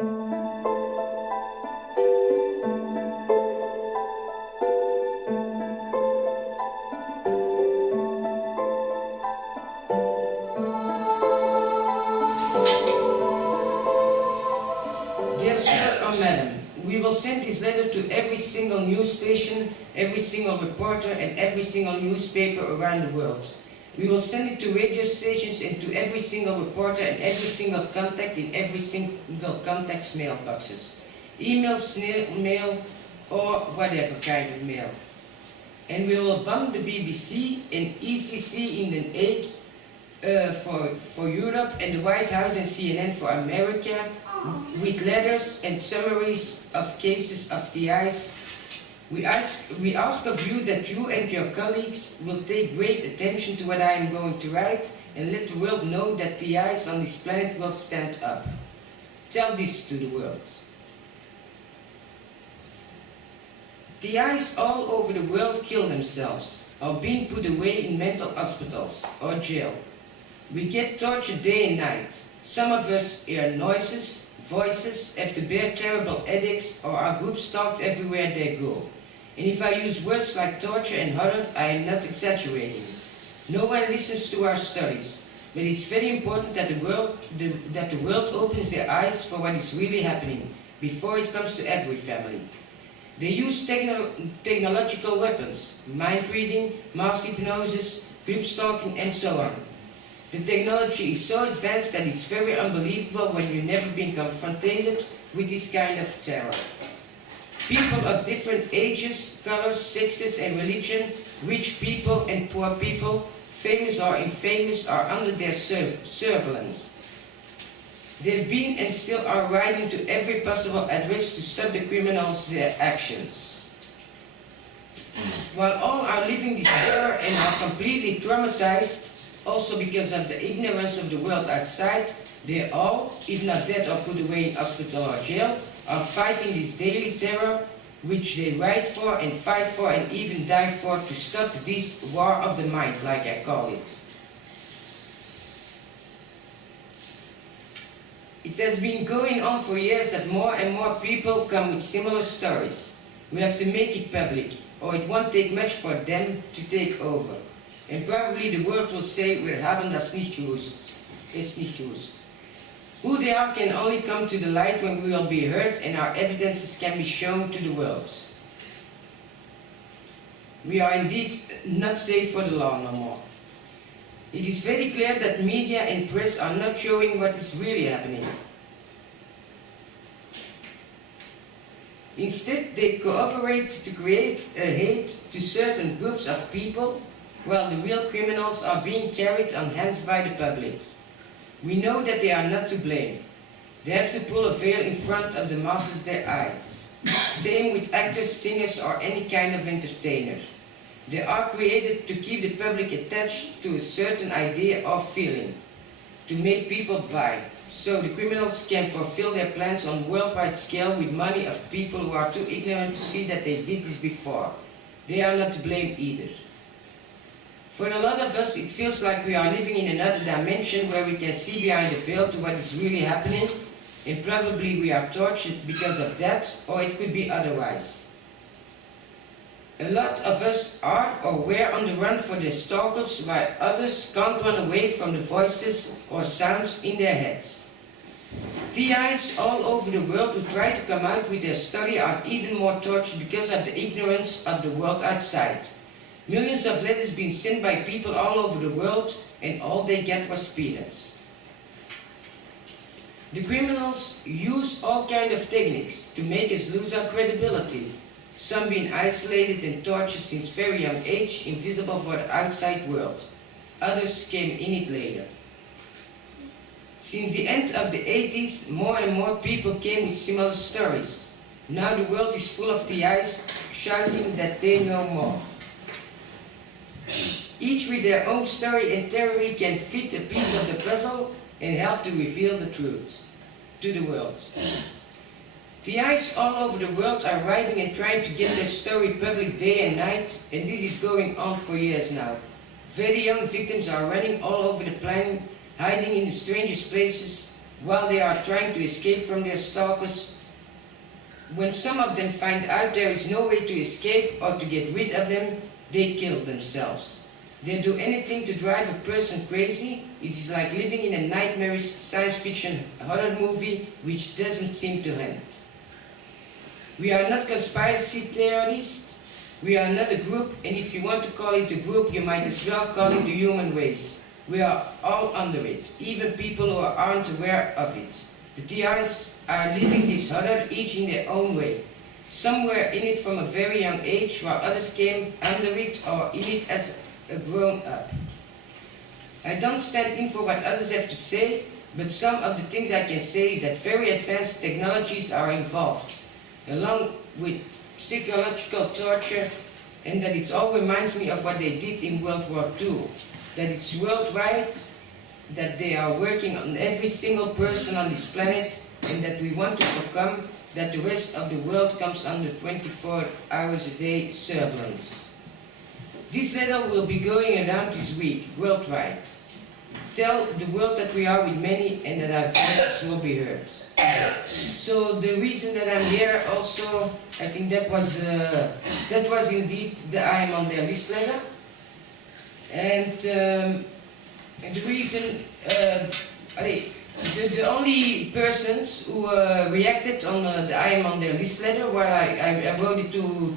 Dear Sir or Madam, we will send this letter to every single news station, every single reporter, and every single newspaper around the world. We will send it to radio stations and to every single reporter and every single contact in every single contact's mailboxes. Email, snail mail, or whatever kind of mail. And we will bomb the BBC and ECC in The Hague for Europe, and the White House and CNN for America, with letters and summaries of cases of TIs. We ask of you that you and your colleagues will take great attention to what I am going to write and let the world know that TIs on this planet will stand up. Tell this to the world. TIs all over the world kill themselves, or being put away in mental hospitals or jail. We get tortured day and night. Some of us hear noises, voices, have to bear terrible headaches, or are group stalked everywhere they go. And if I use words like torture and horror, I am not exaggerating. No one listens to our stories, but it's very important that the world opens their eyes for what is really happening, before it comes to every family. They use technological weapons, mind reading, mass hypnosis, group stalking, and so on. The technology is so advanced that it's very unbelievable when you've never been confronted with this kind of terror. People of different ages, colors, sexes, and religion, rich people and poor people, famous or infamous, are under their surveillance. They've been and still are writing to every possible address to stop the criminals' their actions. While all are living this terror and are completely traumatized, also because of the ignorance of the world outside, they all, if not dead or put away in hospital or jail, are fighting this daily terror, which they write for and fight for and even die for, to stop this war of the mind, like I call it. It has been going on for years that more and more people come with similar stories. We have to make it public, or it won't take much for them to take over. And probably the world will say, wir haben das nicht gewusst. It's nicht gewusst. Who they are can only come to the light when we will be heard and our evidences can be shown to the world. We are indeed not safe for the law no more. It is very clear that media and press are not showing what is really happening. Instead, they cooperate to create a hate to certain groups of people, while the real criminals are being carried on hands by the public. We know that they are not to blame. They have to pull a veil in front of the masses' their eyes. Same with actors, singers, or any kind of entertainer. They are created to keep the public attached to a certain idea or feeling, to make people buy, so the criminals can fulfill their plans on a worldwide scale with money of people who are too ignorant to see that they did this before. They are not to blame either. For a lot of us, it feels like we are living in another dimension where we can see behind the veil to what is really happening, and probably we are tortured because of that, or it could be otherwise. A lot of us are or were on the run for their stalkers, while others can't run away from the voices or sounds in their heads. TIs all over the world who try to come out with their story are even more tortured because of the ignorance of the world outside. Millions of letters being sent by people all over the world, and all they get was peanuts. The criminals use all kinds of techniques to make us lose our credibility. Some being isolated and tortured since very young age, invisible for the outside world. Others came in it later. Since the end of the 80s, more and more people came with similar stories. Now the world is full of TIs shouting that they know more. Each with their own story and theory can fit a piece of the puzzle and help to reveal the truth to the world. TIs all over the world are writing and trying to get their story public day and night, and this is going on for years now. Very young victims are running all over the planet, hiding in the strangest places, while they are trying to escape from their stalkers. When some of them find out there is no way to escape or to get rid of them, they kill themselves. They do anything to drive a person crazy. It is like living in a nightmarish science fiction horror movie which doesn't seem to end. We are not conspiracy theorists. We are not a group, and if you want to call it a group, you might as well call it the human race. We are all under it, even people who aren't aware of it. The TRs are living this horror, each in their own way. Some were in it from a very young age, while others came under it or in it as a grown-up. I don't stand in for what others have to say, but some of the things I can say is that very advanced technologies are involved, along with psychological torture, and that it all reminds me of what they did in World War II, that it's worldwide, that they are working on every single person on this planet, and that we want to succumb, that the rest of the world comes under 24 hours a day surveillance. This letter will be going around this week, worldwide. Tell the world that we are with many and that our voices will be heard. So the reason that I'm here also, I think that was indeed the I am on their list letter. And the reason, the only persons who reacted on the I am on their list letter, where I wrote it to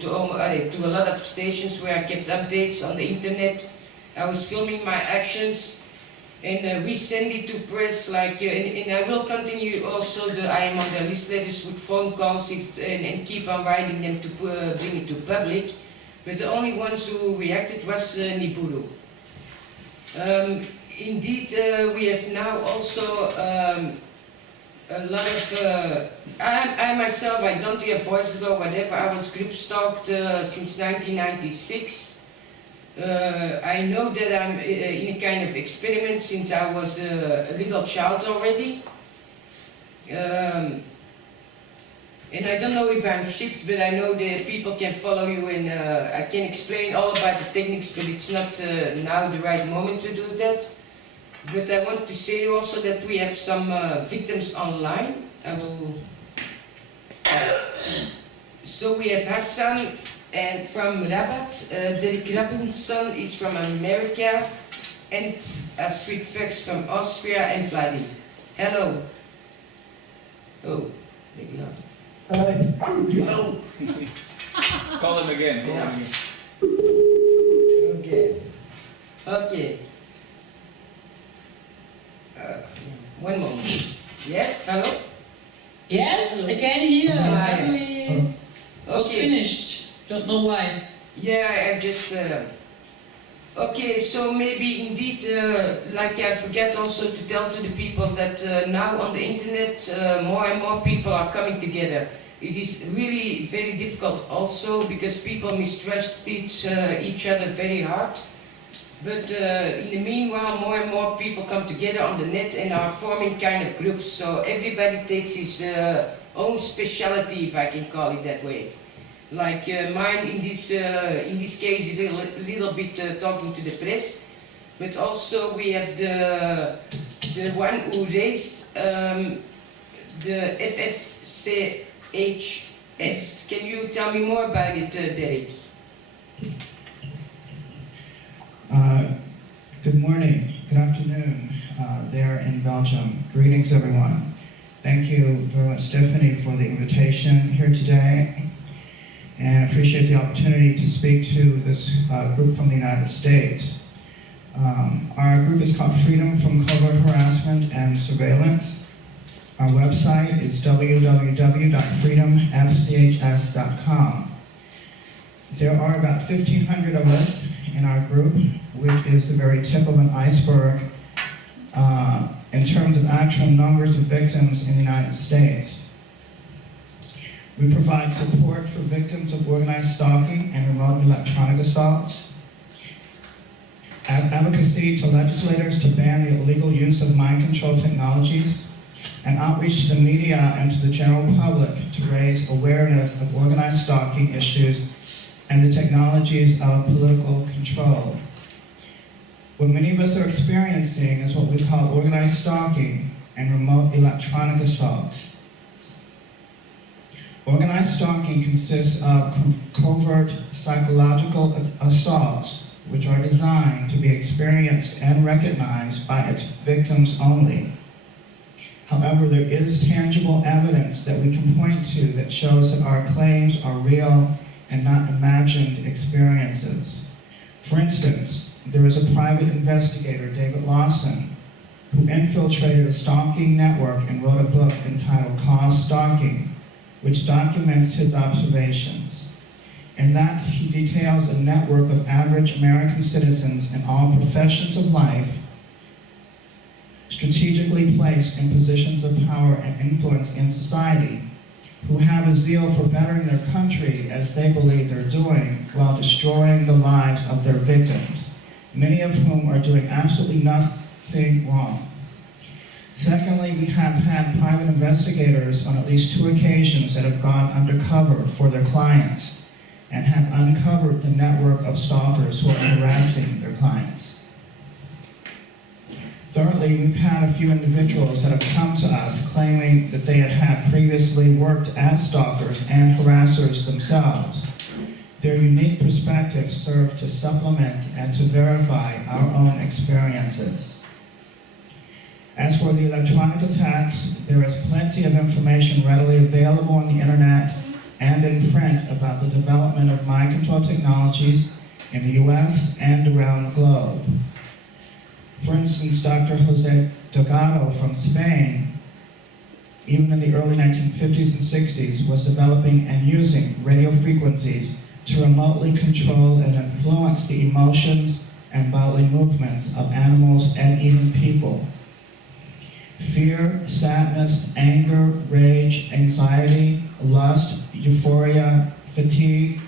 a lot of stations where I kept updates on the internet. I was filming my actions, and we send it to press, and I will continue also the I am on their list letters with phone calls and keep on writing them to bring it to public. But the only ones who reacted was Niburu. Indeed, we have now also a lot of... I myself, I don't hear voices or whatever. I was group stalked since 1996. I know that I'm in a kind of experiment since I was a little child already. And I don't know if I'm shipped, but I know that people can follow you, and I can explain all about the techniques, but it's not now the right moment to do that. But I want to say also that we have some victims online. So we have Hassan and from Rabat, Derek Robinson is from America, and Astrid Vex from Austria, and Vladi. Hello. Oh, maybe not. Hello. Call him again. Okay. Okay. One moment. Yes, hello? Yes, again here. Hi. Was finished. Don't know why. Yeah, I just... Okay, so maybe indeed, like I forget also to tell to the people that now on the internet more and more people are coming together. It is really very difficult also because people mistrust each other very hard. But in the meanwhile, more and more people come together on the net and are forming kind of groups. So everybody takes his own specialty, if I can call it that way. Like mine in this case is a little bit talking to the press, but also we have the one who raised the FFCHS. Can you tell me more about it, Derek? Good morning, good afternoon there in Belgium. Greetings everyone. Thank you very much, Stephanie, for the invitation here today. And I appreciate the opportunity to speak to this group from the United States. Our group is called Freedom from Covert Harassment and Surveillance. Our website is www.freedomfchs.com. There are about 1,500 of us in our group, which is the very tip of an iceberg in terms of actual numbers of victims in the United States. We provide support for victims of organized stalking and remote electronic assaults, advocacy to legislators to ban the illegal use of mind control technologies, and outreach to the media and to the general public to raise awareness of organized stalking issues and the technologies of political control. What many of us are experiencing is what we call organized stalking, and remote electronic assaults. Organized stalking consists of covert psychological assaults which are designed to be experienced and recognized by its victims only. However, there is tangible evidence that we can point to that shows that our claims are real and not imagined experiences. For instance, there is a private investigator, David Lawson, who infiltrated a stalking network and wrote a book entitled Cause Stalking, which documents his observations. In that, he details a network of average American citizens in all professions of life, strategically placed in positions of power and influence in society, who have a zeal for bettering their country as they believe they're doing, while destroying the lives of their victims, many of whom are doing absolutely nothing wrong. Secondly, we have had private investigators on at least 2 occasions that have gone undercover for their clients and have uncovered the network of stalkers who are harassing their clients. Thirdly, we've had a few individuals that have come to us claiming that they had previously worked as stalkers and harassers themselves. Their unique perspectives serve to supplement and to verify our own experiences. As for the electronic attacks, there is plenty of information readily available on the internet and in print about the development of mind control technologies in the US and around the globe. For instance, Dr. Jose Delgado from Spain, even in the early 1950s and 60s, was developing and using radio frequencies to remotely control and influence the emotions and bodily movements of animals and even people. Fear, sadness, anger, rage, anxiety, lust, euphoria, fatigue,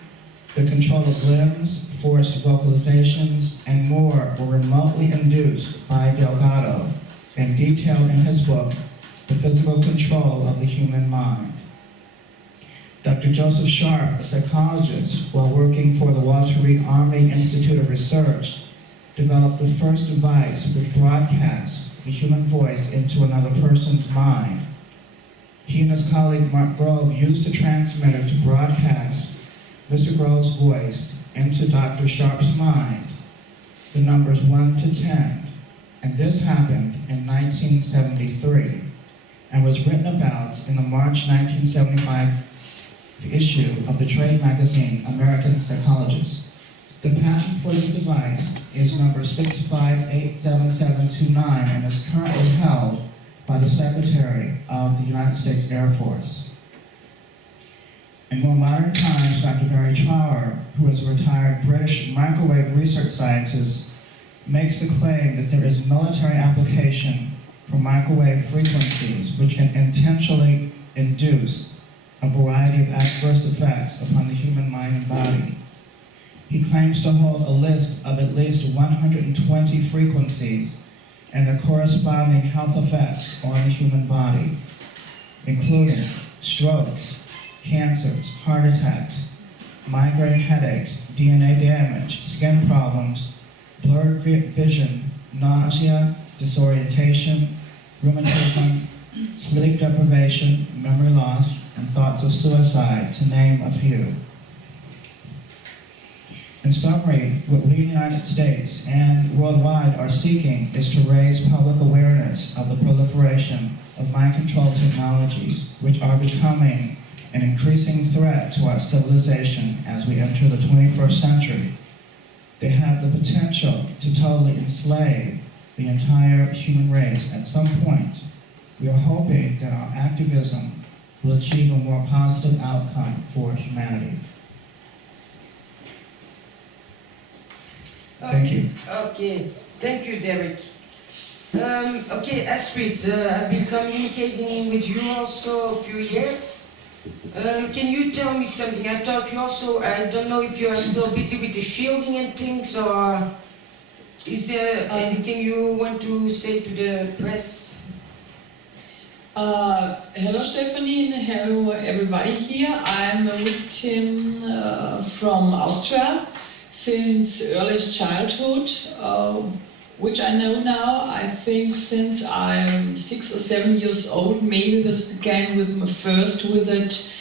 the control of limbs, forced vocalizations, and more were remotely induced by Delgado and detailed in his book, The Physical Control of the Human Mind. Dr. Joseph Sharp, a psychologist, while working for the Walter Reed Army Institute of Research, developed the first device which broadcasts the human voice into another person's mind. He and his colleague Mark Grove used the transmitter to broadcast Mr. Grove's voice into Dr. Sharp's mind, the numbers 1 to 10, and this happened in 1973 and was written about in the March 1975 issue of the trade magazine American Psychologist. The patent for this device is number 6587729 and is currently held by the Secretary of the United States Air Force. In more modern times, Dr. Barry Trower, who is a retired British microwave research scientist, makes the claim that there is military application for microwave frequencies which can intentionally induce a variety of adverse effects upon the human mind and body. He claims to hold a list of at least 120 frequencies and their corresponding health effects on the human body, including strokes, cancers, heart attacks, migraine headaches, DNA damage, skin problems, blurred vision, nausea, disorientation, rheumatism, sleep deprivation, memory loss, and thoughts of suicide, to name a few. In summary, what we in the United States and worldwide are seeking is to raise public awareness of the proliferation of mind control technologies, which are becoming an increasing threat to our civilization as we enter the 21st century. They have the potential to totally enslave the entire human race at some point. We are hoping that our activism will achieve a more positive outcome for humanity. Thank you. Okay, thank you, Derek. Okay, Astrid, I've been communicating with you also a few years. Can you tell me something? I thought you also, I don't know if you are still busy with the shielding and things, or is there anything you want to say to the press? Hello Stephanie, hello everybody here. I'm a victim from Austria since earliest childhood. which I know now, I think since I'm 6 or 7 years old. Maybe this began with my first visit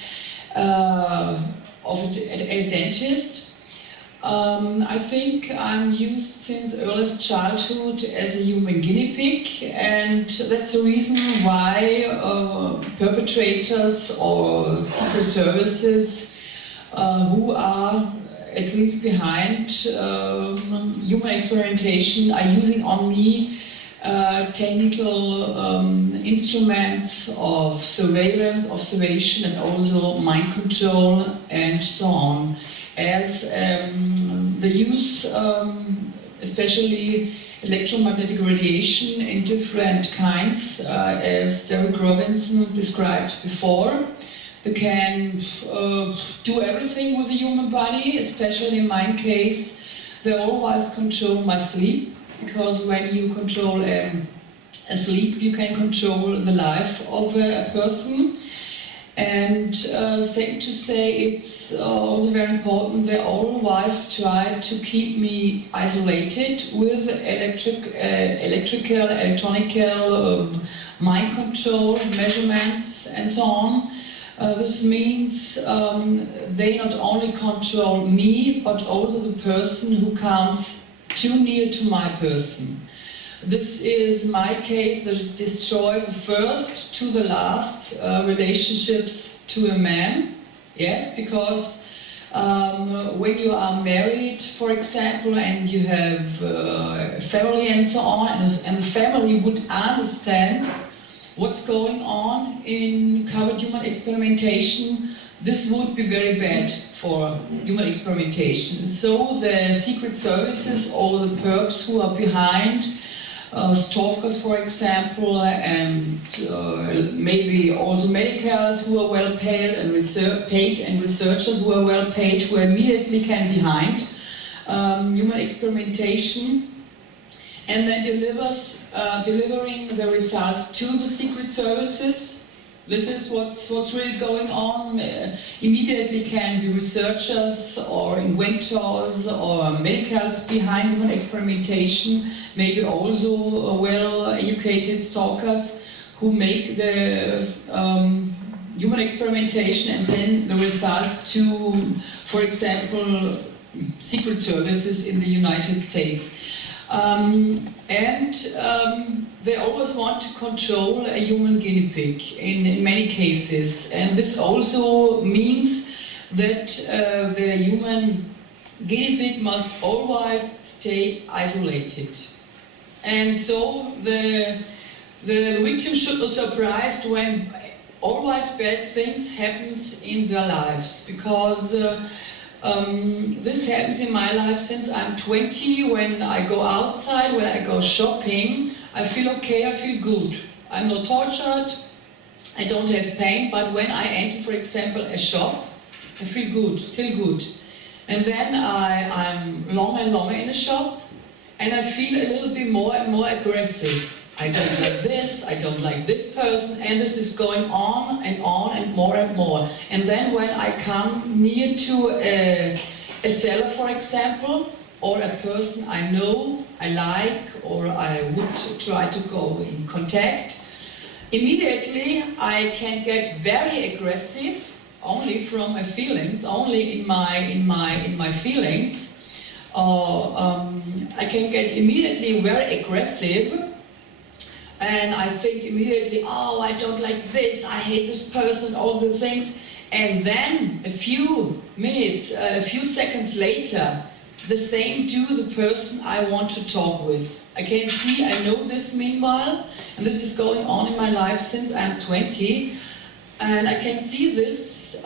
of a dentist. I think I'm used since earliest childhood as a human guinea pig, and that's the reason why perpetrators or secret services who are at least behind human experimentation are using on me technical instruments of surveillance, observation, and also mind control and so on. As the use, especially electromagnetic radiation in different kinds, as Derek Robinson described before. They can do everything with the human body, especially in my case. They always control my sleep, because when you control a sleep, you can control the life of a person. And second to say, it's also very important, they always try to keep me isolated with electronical mind control, measurements, and so on. This means they not only control me, but also the person who comes too near to my person. This is my case that destroy the first to the last relationships to a man. Yes, because when you are married, for example, and you have a family and so on, and the family would understand what's going on in covered human experimentation, this would be very bad for human experimentation. So the secret services or the perps who are behind, stalkers, for example, and maybe also medicals who are well paid and researchers who are well paid, who immediately can behind human experimentation, and then delivering the results to the secret services. This is what's really going on. Immediately can be researchers or inventors or medicals behind human experimentation, maybe also well-educated stalkers who make the human experimentation and send the results to, for example, secret services in the United States. They always want to control a human guinea pig in many cases, and this also means that the human guinea pig must always stay isolated. And so the victim should be surprised when always bad things happens in their lives, because this happens in my life since I'm 20. When I go outside, when I go shopping, I feel okay, I feel good. I'm not tortured, I don't have pain, but when I enter, for example, a shop, I feel good, still good. And then I'm longer and longer in a shop, and I feel a little bit more and more aggressive. I don't like this, I don't like this person, and this is going on and more and more. And then when I come near to a seller, for example, or a person I know, I like, or I would try to go in contact, immediately I can get very aggressive, only from my feelings, only in my feelings. I can get immediately very aggressive. And I think immediately, oh, I don't like this, I hate this person, all the things. And then a few minutes, a few seconds later, the same to the person I want to talk with. I can see, I know this meanwhile, and this is going on in my life since I'm 20. And I can see this,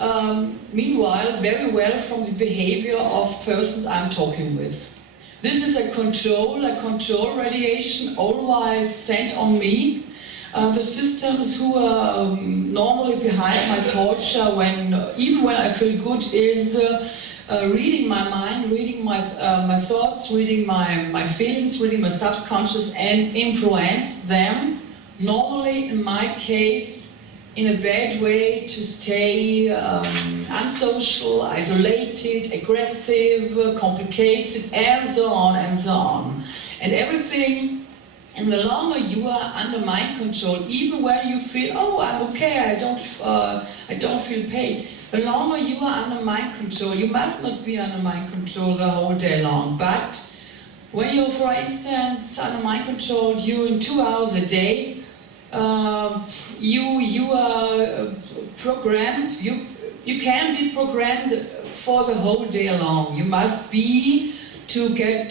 meanwhile, very well from the behavior of persons I'm talking with. This is a control radiation always sent on me. The systems who are normally behind my torture, even when I feel good, is reading my mind, reading my thoughts, reading my feelings, reading my subconscious, and influence them. Normally, in my case, in a bad way to stay unsocial, isolated, aggressive, complicated, and so on and so on. And everything, and the longer you are under mind control, even when you feel, oh, I'm okay, I don't feel pain, the longer you are under mind control, you must not be under mind control the whole day long, but when you're, for instance, under mind control during 2 hours a day, you are programmed. You can be programmed for the whole day long. You must be to get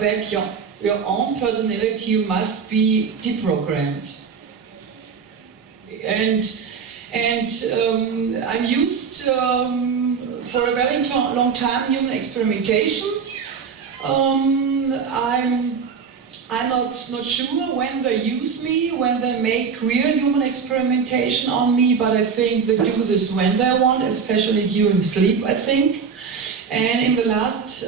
back your own personality. You must be deprogrammed. And I'm used for a very long time human experimentations. I'm not sure when they use me, when they make real human experimentation on me, but I think they do this when they want, especially during sleep, I think. And in the last,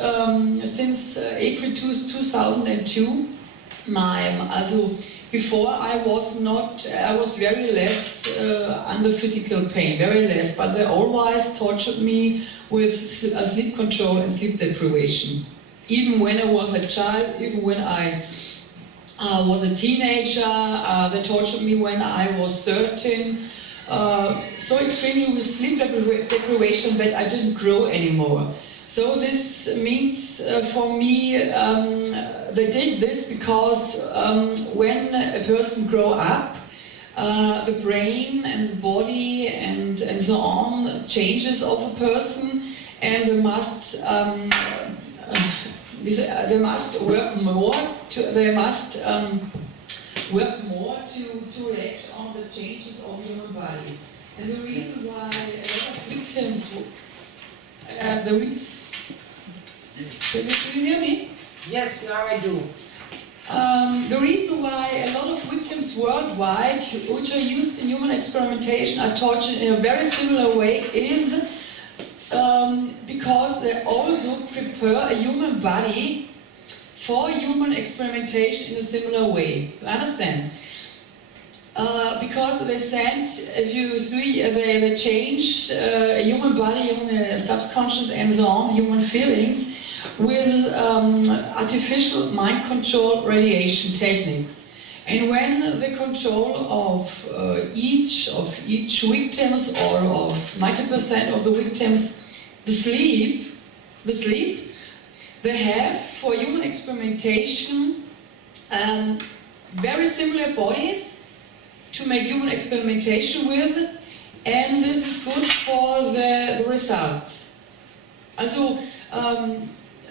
since April 2002, before I was very less under physical pain, very less, but they always tortured me with sleep control and sleep deprivation. Even when I was a child, even when I was a teenager, they tortured me when I was 13, so extremely with sleep deprivation that I didn't grow anymore. So this means for me, they did this because when a person grows up, the brain and the body and so on changes of a person, and they must work more. They must work more to react on the changes of human body. And the reason why a lot of victims, can you hear me? Yes, now I do. The reason why a lot of victims worldwide, which are used in human experimentation, are tortured in a very similar way is because they also prepare a human body for human experimentation in a similar way. You understand? Because they send, if you see, they change a human body, human subconscious and so on, human feelings, with artificial mind control radiation techniques. And when the control of each victims, or of 90% of the victims, the sleep, they have for human experimentation very similar bodies to make human experimentation with, and this is good for the results. Also,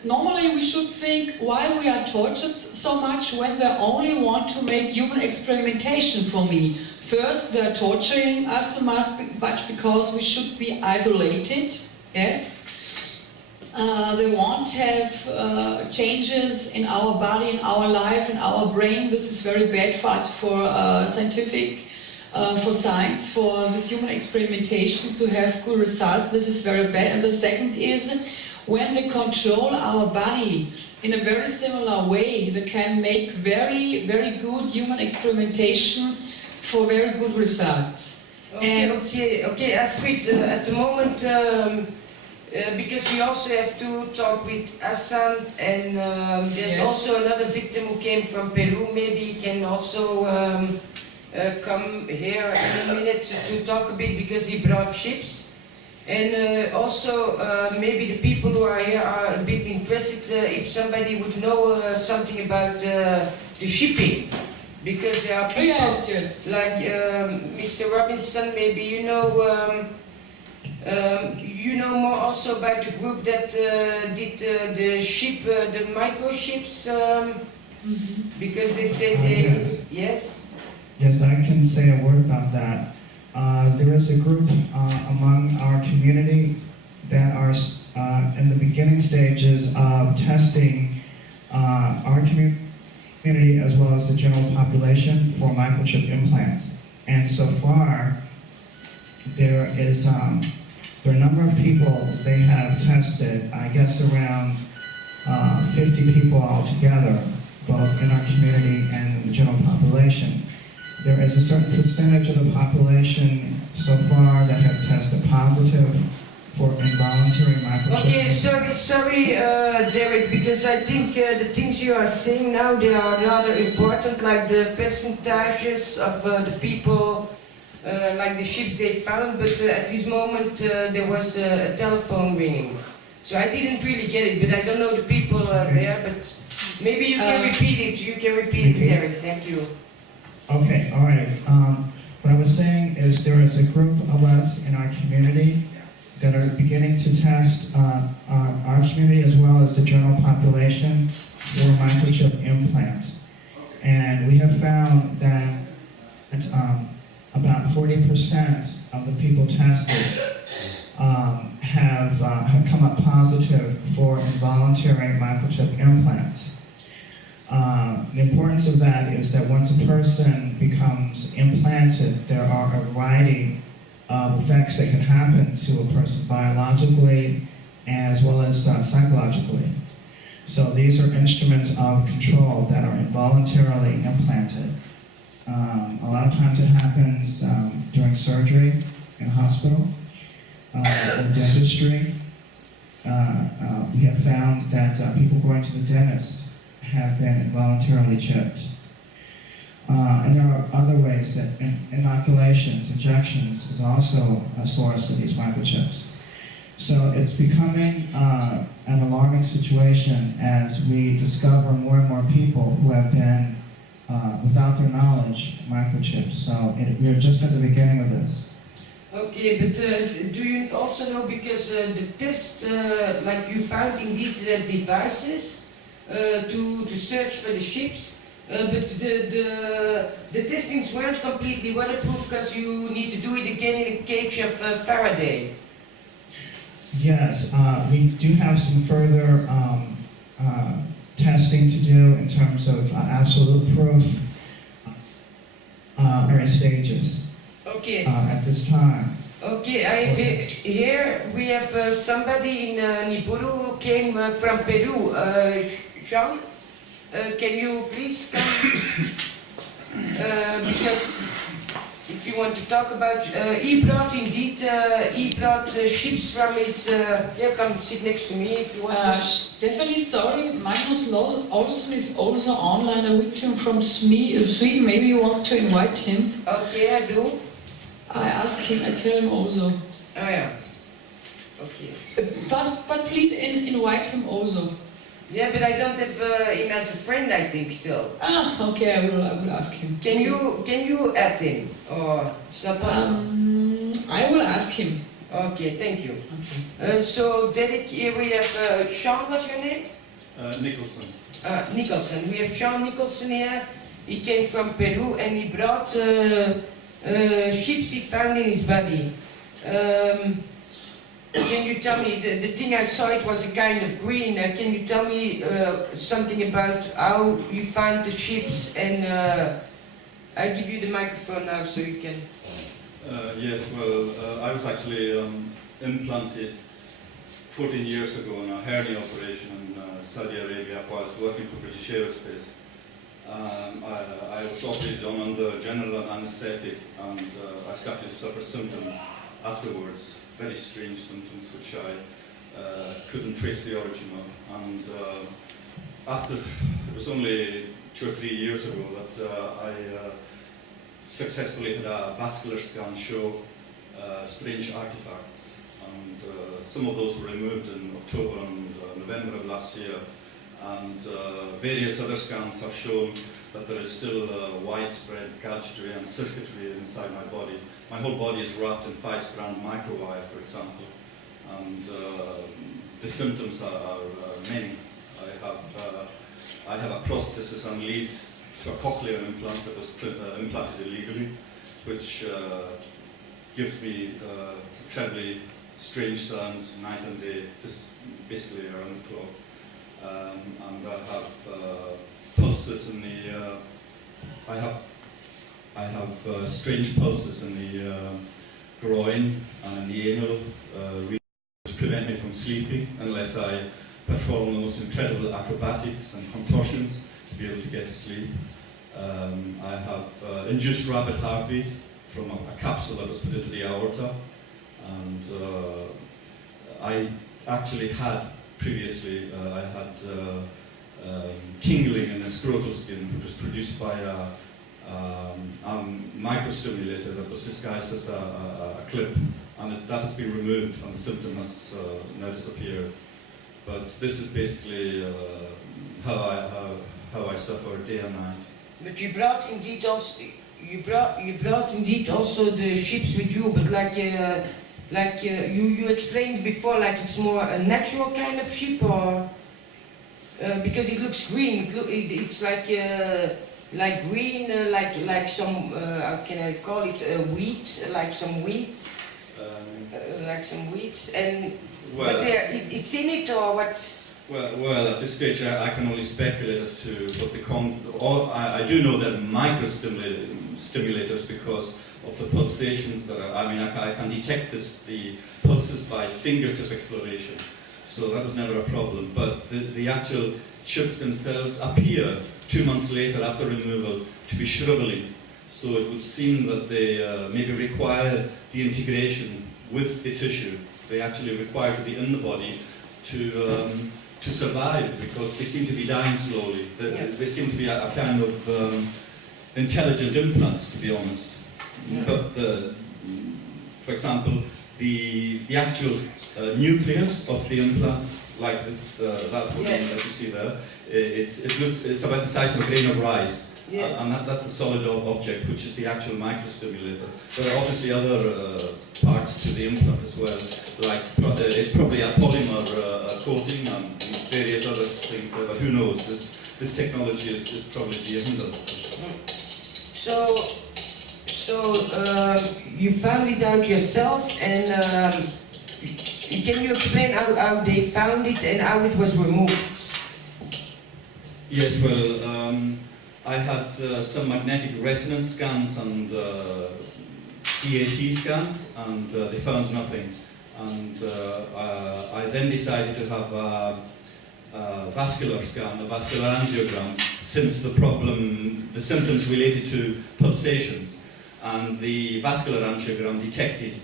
normally we should think why we are tortured so much when they only want to make human experimentation for me. First, they're torturing us so much because we should be isolated, yes. They want to have changes in our body, in our life, in our brain. This is very bad for scientific, for science, for this human experimentation to have good results. This is very bad. And the second is when they control our body in a very similar way, they can make very, very good human experimentation for very good results. Okay, Astrid, at the moment, because we also have to talk with Hassan, and there's Yes. also another victim who came from Peru. Maybe he can also come here in a minute to talk a bit, because he brought chips. And also maybe the people who are here are a bit interested if somebody would know something about the shipping. Because there are people like Mr. Robinson, maybe you know more also about the group that did the ship, the microchips, because they say they, yes? Yes, I can say a word about that. There is a group among our community that are in the beginning stages of testing our community as well as the general population for microchip implants. And so far, there are a number of people they have tested, I guess around 50 people altogether, both in our community and in the general population. there is a certain percentage of the population so far that have tested positive for involuntary microchip. Okay, sorry, Derek, because I think the things you are saying now, they are rather important, like the percentages of the people, like the ships they found, but at this moment there was a telephone ringing. So I didn't really get it, but I don't know the people there, but maybe you can repeat it. You can repeat it, Derek. Thank you. Okay, all right. What I was saying is there is a group of us in our community that are beginning to test our community as well as the general population for microchip implants. And we have found that about 40% of the people tested have come up positive for involuntary microchip implants. The importance of that is that once a person becomes implanted, there are a variety of effects that can happen to a person biologically as well as psychologically. So these are instruments of control that are involuntarily implanted. A lot of times it happens during surgery in a hospital or dentistry. We have found that people going to the dentist have been involuntarily chipped. And there are other ways that inoculations, injections, is also a source of these microchips. So it's becoming an alarming situation as we discover more and more people who have been, without their knowledge, microchips. So we are just at the beginning of this. Okay, but do you also know, because the test, like you found indeed devices to search for the ships, but the testings weren't completely weatherproof because you need to do it again in a cage of Faraday. Yes, we do have some further testing to do in terms of absolute proof various stages. Okay. At this time. Okay, here we have somebody in Niburu who came from Peru. Jean, can you please come? Because if you want to talk about, he brought ships from his. Here, come sit next to me if you want. Stephanie, sorry, Magnus Olsen is also online, a victim from Sweden. Maybe he wants to invite him. Okay, I do. I ask him, I tell him also. Oh yeah. Okay. But please invite him also. Yeah, but I don't have him as a friend, I think, still. Ah, okay, I will ask him. Can you add him? Or it's not possible? I will ask him. Okay, thank you. Okay. So, Derek, here we have Sean, what's your name? Nicholson. Nicholson. We have Sean Nicholson here. He came from Peru and he brought ships he found in his body. Can you tell me, the thing I saw, it was a kind of green. Can you tell me something about how you found the ships? And I give you the microphone now so you can... Yes, well, I was actually implanted 14 years ago in a hernia operation in Saudi Arabia while I was working for British Aerospace. I was operated on under general anesthetic and I started to suffer symptoms afterwards, very strange symptoms which I couldn't trace the origin of. And after, it was only 2 or 3 years ago that I successfully had a vascular scan show strange artifacts. And some of those were removed in October and November of last year. And various other scans have shown that there is still widespread gadgetry and circuitry inside my body. My whole body is wrapped in 5-strand microwire, for example, and the symptoms are many. I have a prosthesis and lead to a cochlear implant that was implanted illegally, which gives me incredibly strange sounds night and day, just basically around the clock. And I have pulses in the. I have strange pulses in the groin and in the anal region, which prevent me from sleeping unless I perform the most incredible acrobatics and contortions to be able to get to sleep. I have induced rapid heartbeat from a capsule that was put into the aorta, and I actually had previously, I had tingling in the scrotal skin, which was produced by a microstimulator that was disguised as a clip, and that has been removed and the symptom has now disappeared. But this is basically how I suffer day and night. But you brought indeed also the ships with you, but you explained before, like it's more a natural kind of ship, or because it looks green. It's like green, like some how can I call it, wheat, like some wheat, and well, but it's in it, or what? Well, at this stage I can only speculate as to what I do know that microstimulators, because of the pulsations that are, I can detect the pulses by fingertip exploration, so that was never a problem. But the actual chips themselves appear 2 months later after removal to be shriveling, so it would seem that they maybe required the integration with the tissue. They actually require to be in the body to survive, because they seem to be dying slowly. They seem to be a kind of intelligent implants, to be honest. Yeah. But for example, the actual nucleus of the implant, like this, that protein that you see there, it's about the size of a grain of rice. Yeah. And that's a solid object, which is the actual microstimulator. There are obviously other parts to the implant as well, like it's probably a polymer coating and various other things there, but who knows? This technology is probably beyond us. So you found it out yourself, and can you explain how they found it and how it was removed? Yes, well, I had some magnetic resonance scans and CAT scans, and they found nothing. And I then decided to have a vascular scan, a vascular angiogram, since the symptoms related to pulsations. And the vascular angiogram detected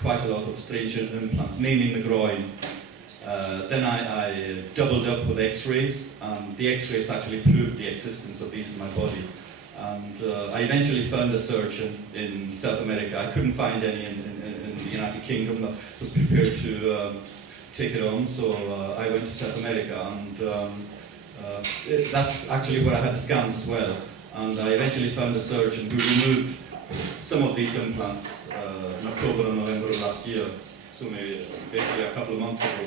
quite a lot of strange implants, mainly in the groin. Then I doubled up with X-rays, and the X-rays actually proved the existence of these in my body. And I eventually found a surgeon in South America. I couldn't find any in the United Kingdom that was prepared to take it on, so I went to South America, and that's actually where I had the scans as well. And I eventually found a surgeon who removed some of these implants in October and November of last year, so maybe basically a couple of months ago.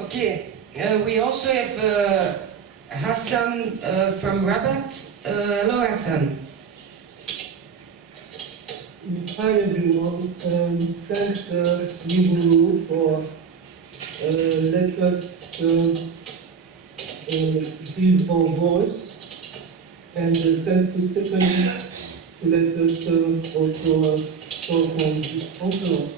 Okay, we also have Hassan from Rabat. Hello, Hassan. Hi everyone, thanks Liburu for let us give our voice, and thanks to Stephanie to let us also talk on this conference.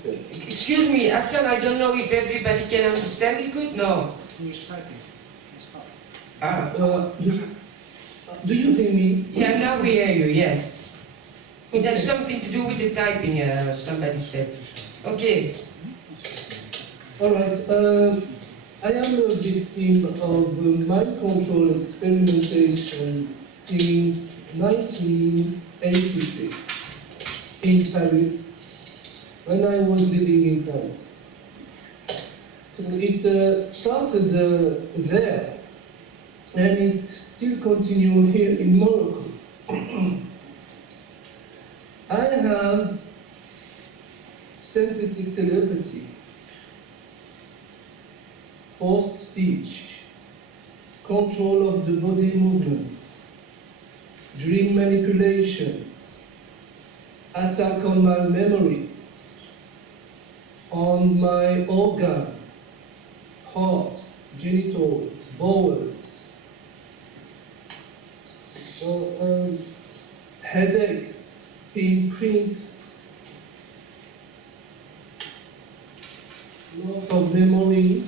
Excuse me, Hassan, I don't know if everybody can understand it good? No. He's typing. It's not. Do you hear me? Yeah, now we hear you, yes. It has Okay. something to do with the typing, somebody said. Okay. Alright, I am a victim of mind control experimentation since 1986 in Paris, when I was living in Paris. So it started there, and it still continues here in Morocco. I have synthetic telepathy, forced speech, control of the body movements, dream manipulations, attack on my memory, on my organs, heart, genitals, bowels, headaches, pinpricks, loss of memory,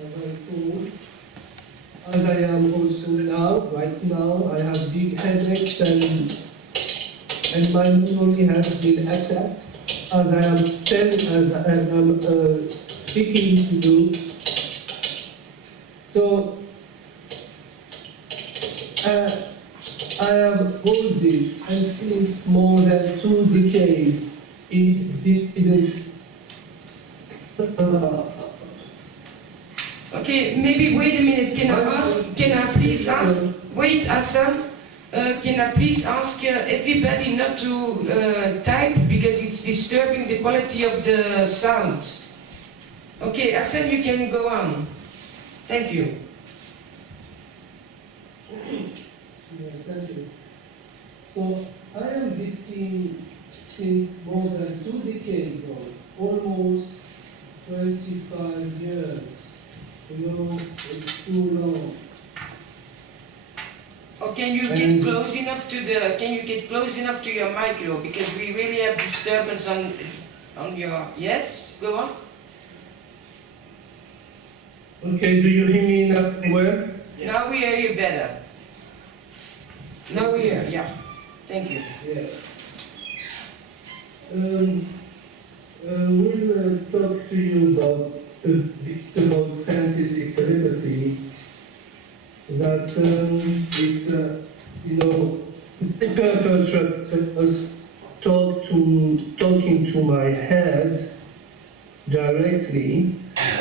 as I told. I as I am also now, right now, I have big headaches and my memory has been attacked as I am speaking to you. So I have all this, and since more than 2 decades, it didn't. Okay, maybe wait a minute. Can I please ask? Wait, Hassan. Can I please ask everybody not to type because it's disturbing the quality of the sound? Okay, Hassan, you can go on. Thank you. Yeah, thank you. So I am victim since more than 2 decades now, almost 25 years. You know, it's too long. Or can you get close enough to the? Can you get close enough to your micro because we really have disturbance on your. Yes, go on. Okay, do you hear me now well? Now we hear you better. Now we hear, yeah. Thank you. Yeah. We'll talk to you about a bit about scientific liberty. That it's the perpetrators talking to my head directly,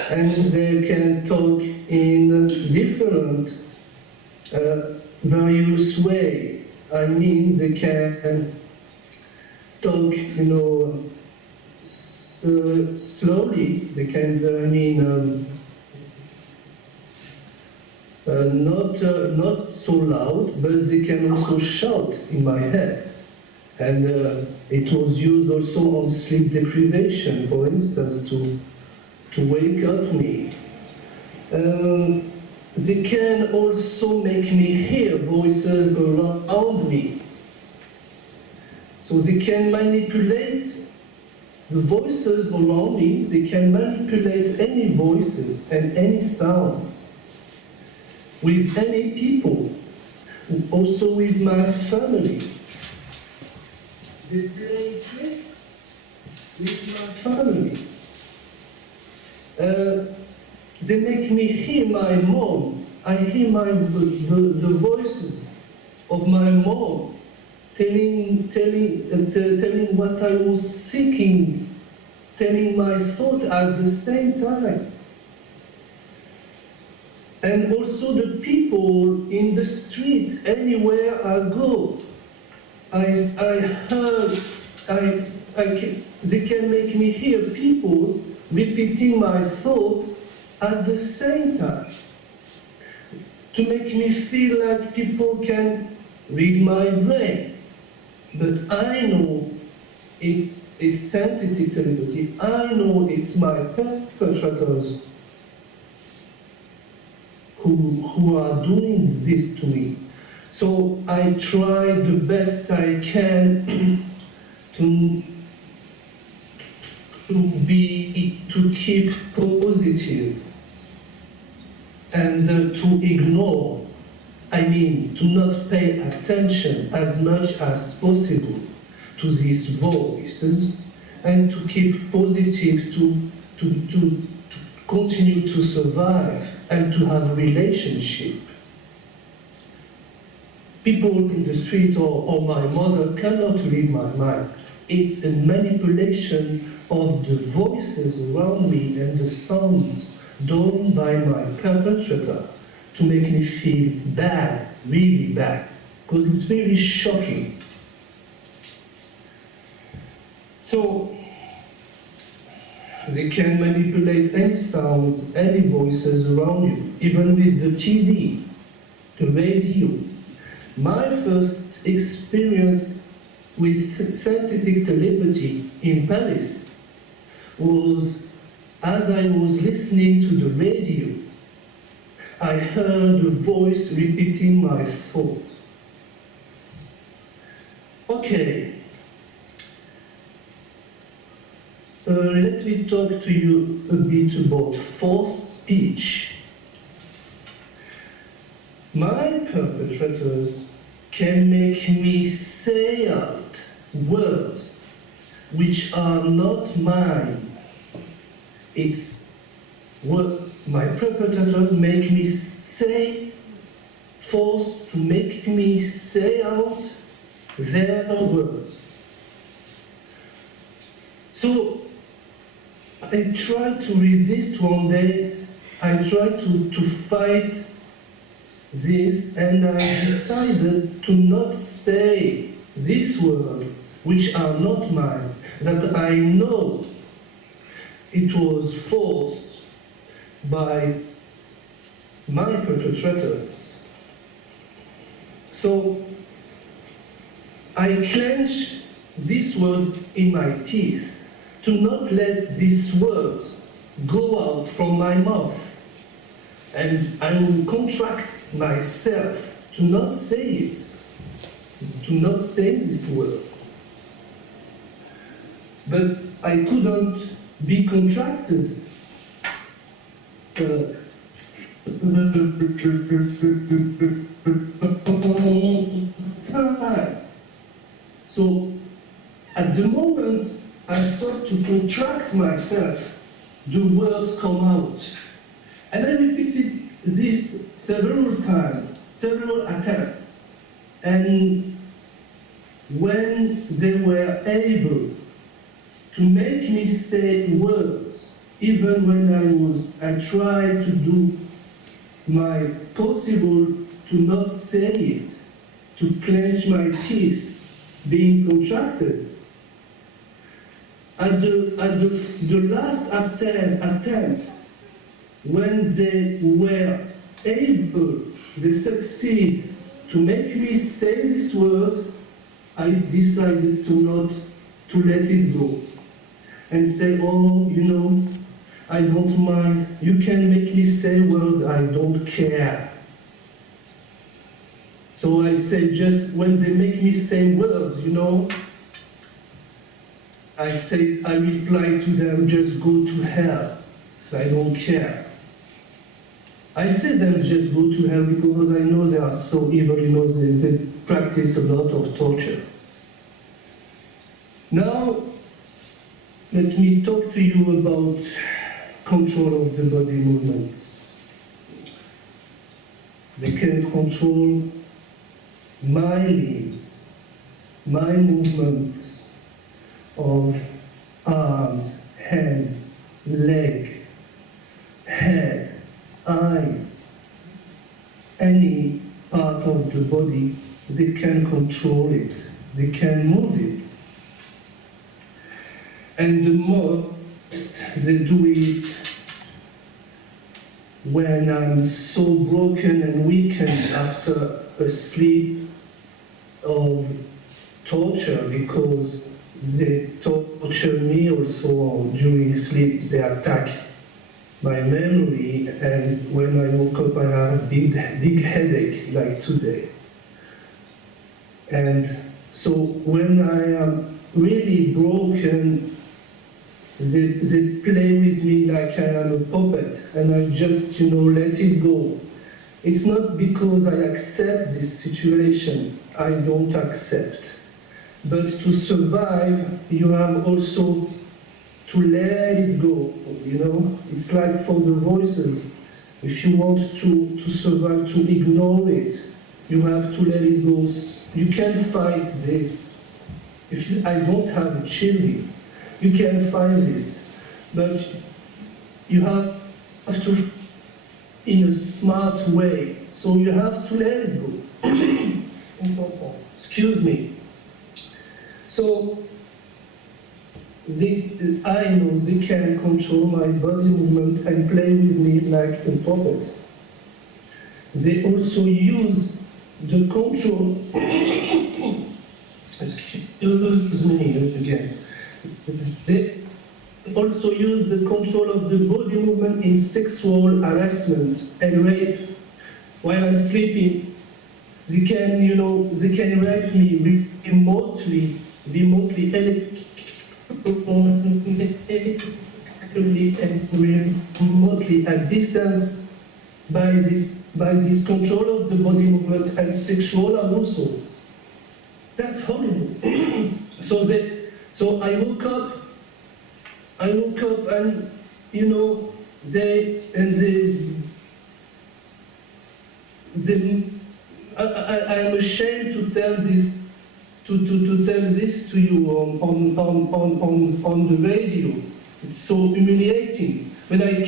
and they can talk in different various way. I mean, they can talk, slowly. They can, not so loud, but they can also shout in my head. And it was used also on sleep deprivation, for instance, to wake up me. They can also make me hear voices around me. So they can manipulate the voices around me, they can manipulate any voices and any sounds with any people, also with my family. They play tricks with my family. They make me hear my mom. I hear the voices of my mom telling what I was thinking, telling my thought at the same time. And also the people in the street, anywhere I go, they can make me hear people repeating my thought at the same time, to make me feel like people can read my brain. But I know it's scientific liberty. I know it's my perpetrators who are doing this to me. So I try the best I can to keep positive and to ignore, to not pay attention as much as possible to these voices, and to keep positive, to continue to survive and to have a relationship. People in the street or my mother cannot read my mind. It's a manipulation of the voices around me and the sounds done by my perpetrator to make me feel bad, really bad, because it's very shocking. So, they can manipulate any sounds, any voices around you, even with the TV, the radio. My first experience with scientific telepathy in Paris was as I was listening to the radio. I heard a voice repeating my thoughts. Okay. Let me talk to you a bit about forced speech. my perpetrators can make me say out words which are not mine. It's what my perpetrators make me say, forced to make me say out their words. So I tried to resist one day, I tried to fight this, and I decided to not say these words which are not mine, that I know it was forced by my perpetrators. So I clench these words in my teeth to not let these words go out from my mouth. And I will contract myself to not say it, to not say these words. But I couldn't be contracted. Time. So at the moment I start to contract myself, the words come out. And I repeated this several times, several attempts. And when they were able to make me say words, even when I tried to do my possible to not say it, to clench my teeth, being contracted. At the last attempt, when they were able, they succeed to make me say these words, I decided to let it go and say, oh, you know, I don't mind. You can make me say words, I don't care. So I say, just when they make me say words, you know, I reply to them, just go to hell. I don't care. I say them just go to hell because I know they are so evil, you know, they practice a lot of torture. Now, let me talk to you about control of the body movements. They can control my limbs, my movements of arms, hands, legs, head, eyes, any part of the body. They can control it, they can move it. And the most they do it when I'm so broken and weakened after a sleep of torture, because they torture me also during sleep. They attack my memory, and when I woke up I had a big headache like today. And so when I am really broken, they play with me like I am a puppet, and I just, you know, let it go. It's not because I accept this situation, I don't accept. But to survive, you have also to let it go, you know? It's like for the voices. If you want to survive, to ignore it, you have to let it go. You can't fight this. I don't have children. You can fight this, but you have to, in a smart way. So you have to let it go. Excuse me. So I know they can control my body movement and play with me like a puppet. They also use the control. Excuse me again. They also use the control of the body movement in sexual harassment and rape. While I'm sleeping, they can, you know, they can rape me remotely, electrically and remotely at distance, by this control of the body movement and sexual arousal. That's horrible. So I woke up and, you know, I am ashamed to tell this to tell this to you on the radio. It's so humiliating. But I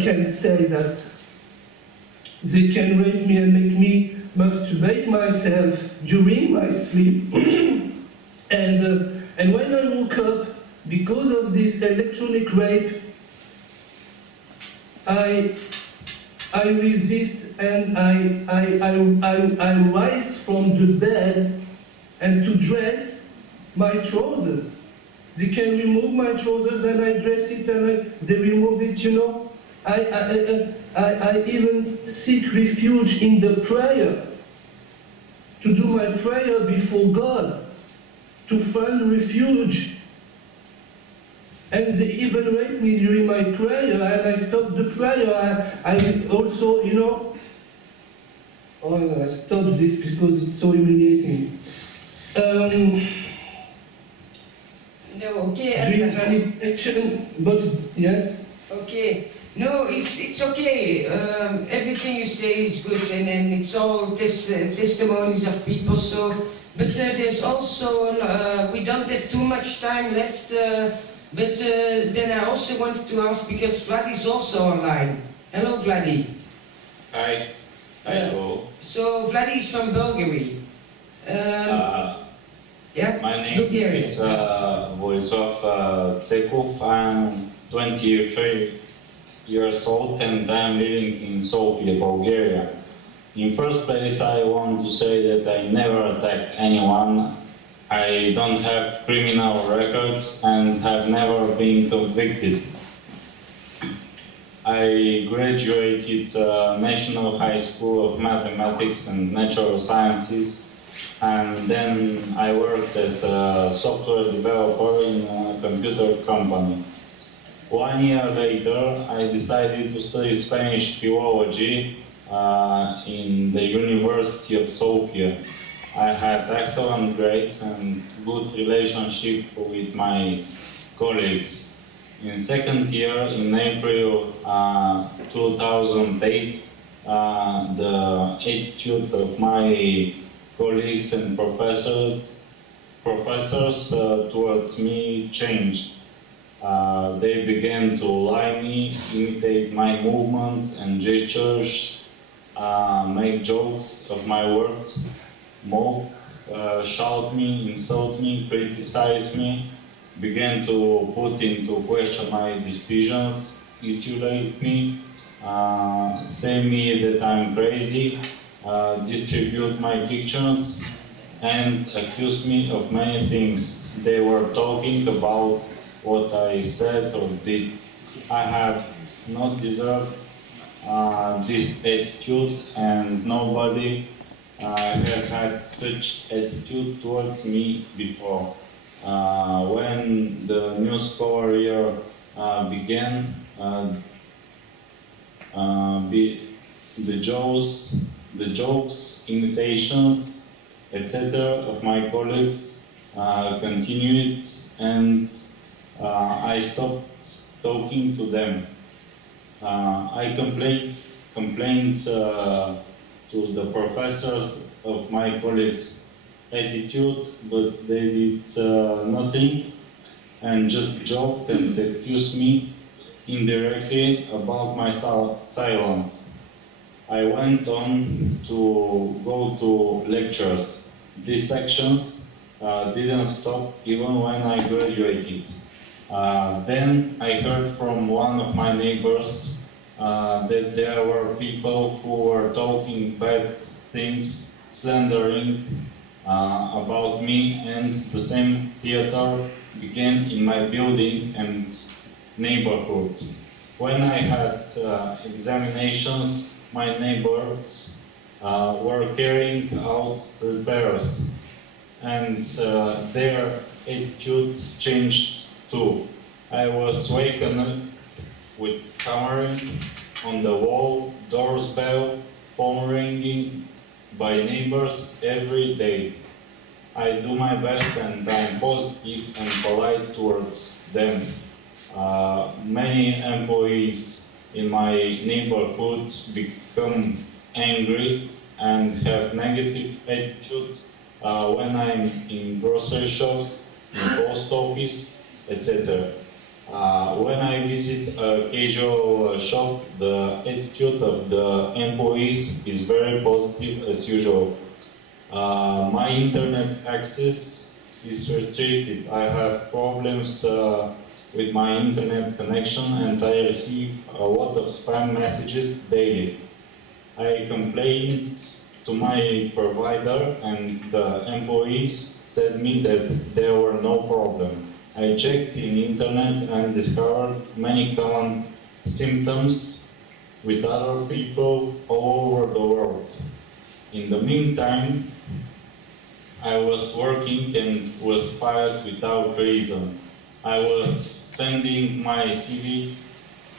can say that they can rape me and make me masturbate myself during my sleep. And when I woke up, because of this electronic rape, I resist and I rise from the bed and to dress my trousers. They can remove my trousers and I dress it and they remove it, you know. I even seek refuge in the prayer, to do my prayer before God, to find refuge. And they even raped me during my prayer, and I stopped the prayer. I also, you know, I stopped this because it's so humiliating. No, okay. During any action, but yes. Okay. No, it's okay. Everything you say is good, and it's all testimonies of people. So, but there's also we don't have too much time left. But then I also wanted to ask, because Vladi's also online. Hello, Vladi. Hi. Hello. So Vladi is from Bulgaria. Yeah. My name Bulgaria. is Vojislav Tsekov. I'm 23 years old and I'm living in Sofia, Bulgaria. In first place, I want to say that I never attacked anyone. I don't have criminal records and have never been convicted. I graduated National High School of Mathematics and Natural Sciences, and then I worked as a software developer in a computer company. 1 year later, I decided to study Spanish philology in the University of Sofia. I had excellent grades and good relationship with my colleagues. In second year, in April 2008, the attitude of my colleagues and professors towards me changed. They began to lie me, imitate my movements and gestures, make jokes of my works, mock, shout me, insult me, criticize me, began to put into question my decisions, isolate me, say me that I'm crazy, distribute my pictures, and accuse me of many things. They were talking about what I said or did. I have not deserved this attitude, and nobody has had such attitude towards me before. When the new scholar year began, the jokes, imitations, etc. of my colleagues continued, and I stopped talking to them. I complained to the professors of my colleagues' attitude, but they did nothing and just joked and accused me indirectly about my silence. I went on to go to lectures. These sections didn't stop even when I graduated. Then I heard from one of my neighbors that there were people who were talking bad things, slandering about me, and the same theater began in my building and neighborhood. When I had examinations, my neighbors were carrying out repairs, and their attitude changed too. I was wakened with hammering on the wall, doorbell, phone ringing by neighbors every day. I do my best and I'm positive and polite towards them. Many employees in my neighborhood become angry and have negative attitude when I'm in grocery shops, in post office, etc. When I visit a casual shop, the attitude of the employees is very positive as usual. My internet access is restricted. I have problems with my internet connection and I receive a lot of spam messages daily. I complained to my provider and the employees said me that there were no problem. I checked in internet and discovered many common symptoms with other people all over the world. In the meantime, I was working and was fired without reason. I was sending my CV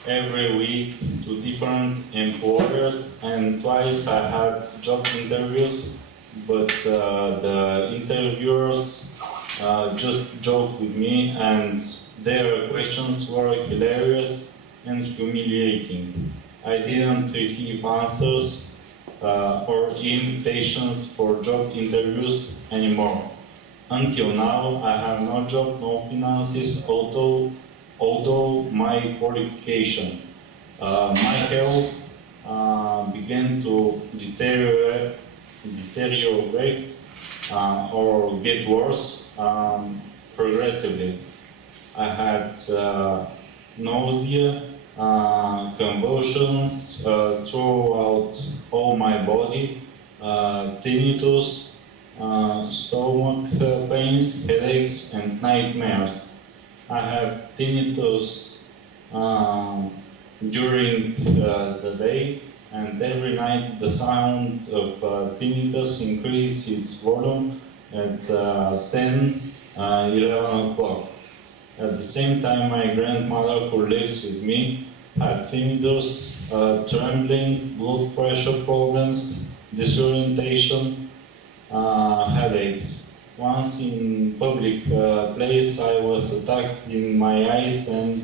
every week to different employers and twice I had job interviews, but the interviewers just joked with me and their questions were hilarious and humiliating. I didn't receive answers or invitations for job interviews anymore. Until now, I have no job, no finances, although my qualification. My health began to deteriorate or get worse progressively. I had nausea, convulsions throughout all my body, tinnitus, stomach pains, headaches, and nightmares. I have tinnitus during the day, and every night the sound of tinnitus increases its volume at 10, 11 o'clock. At the same time, my grandmother, who lives with me, had tinnitus, trembling, blood pressure problems, disorientation, headaches. Once in public place, I was attacked in my eyes and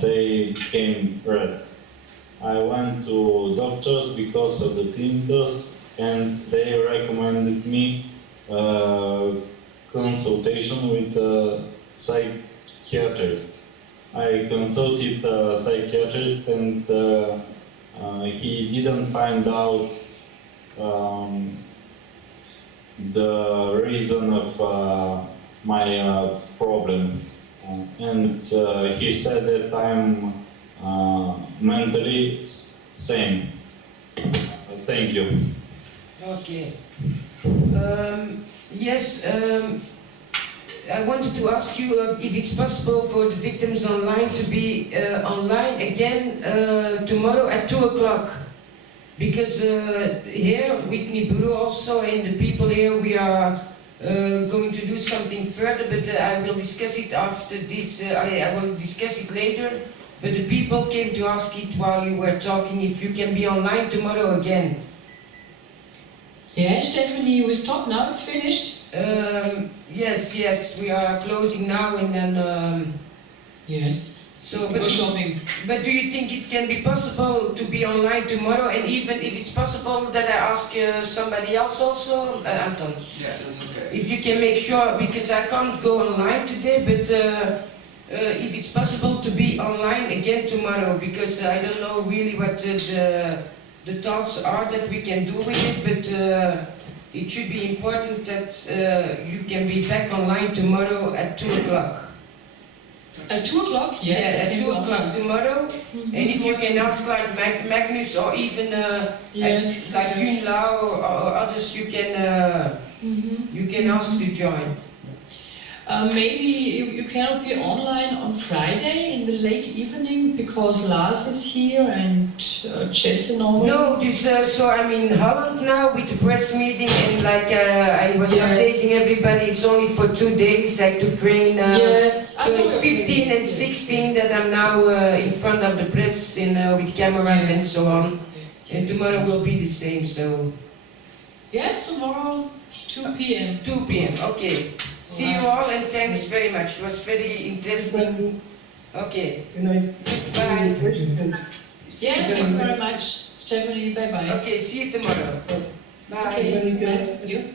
they became red. I went to doctors because of the tinnitus and they recommended me consultation with a psychiatrist. I consulted a psychiatrist and he didn't find out the reason of my problem. And he said that I'm mentally sane. Thank you. Okay. Yes, I wanted to ask you if it's possible for the victims online to be online again tomorrow at 2 o'clock. Because here with Niburu also and the people here we are going to do something further, but I will discuss it after this, I will discuss it later. But the people came to ask it while you were talking if you can be online tomorrow again. Yes, Stephanie, we stop now, it's finished? Yes, we are closing now and then... Yes. So, Go shopping. but do you think it can be possible to be online tomorrow, and even if it's possible that I ask somebody else also, Anton? Yes, that's okay. If you can make sure, because I can't go online today, but if it's possible to be online again tomorrow, because I don't know really what the thoughts are that we can do with it, but it should be important that you can be back online tomorrow at 2 o'clock. At 2 o'clock? Yes. Yeah, at 2 o'clock tomorrow. Mm-hmm. And if you can ask like Magnus or even yes. like Yun Lao or others, you can ask to join. Maybe you cannot be online on Friday in the late evening because Lars is here and Jess and all. No, so I'm in Holland now with the press meeting and like I was updating everybody. It's only for 2 days. I took train. Yes, So it's 15 and 16 that I'm now in front of the press with cameras and so on. And tomorrow will be the same, so... Yes, tomorrow, 2 p.m. 2 p.m., okay. See you all and thanks very much. It was very interesting. Okay. Can I Bye. question? Yes, thank you very much, Stephanie. Bye-bye. Okay, see you tomorrow. Bye. Okay.